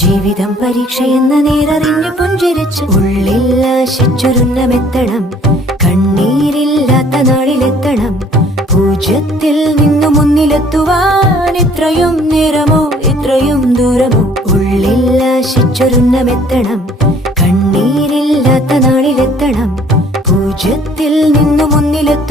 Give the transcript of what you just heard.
ജീവിതം പരീക്ഷയെന്ന നേരറിഞ്ഞു പുഞ്ചിരിച്ച് ഉള്ളിൽ ആശിച്ചൊരുന്നമെത്തണം. കണ്ണീരില്ലാത്ത നാളിലെത്തണം. പൂജ്യത്തിൽ നിന്നു മുന്നിലെത്തുവാൻ ഇത്രയും നേരമോ ഇത്രയും ദൂരമോ? ഉള്ളിൽ ആശിച്ചൊരുന്നമെത്തണം. കണ്ണീരില്ലാത്ത നാളിലെത്തണം. പൂജ്യത്തിൽ നിന്നു മുന്നിലെത്തുവാൻ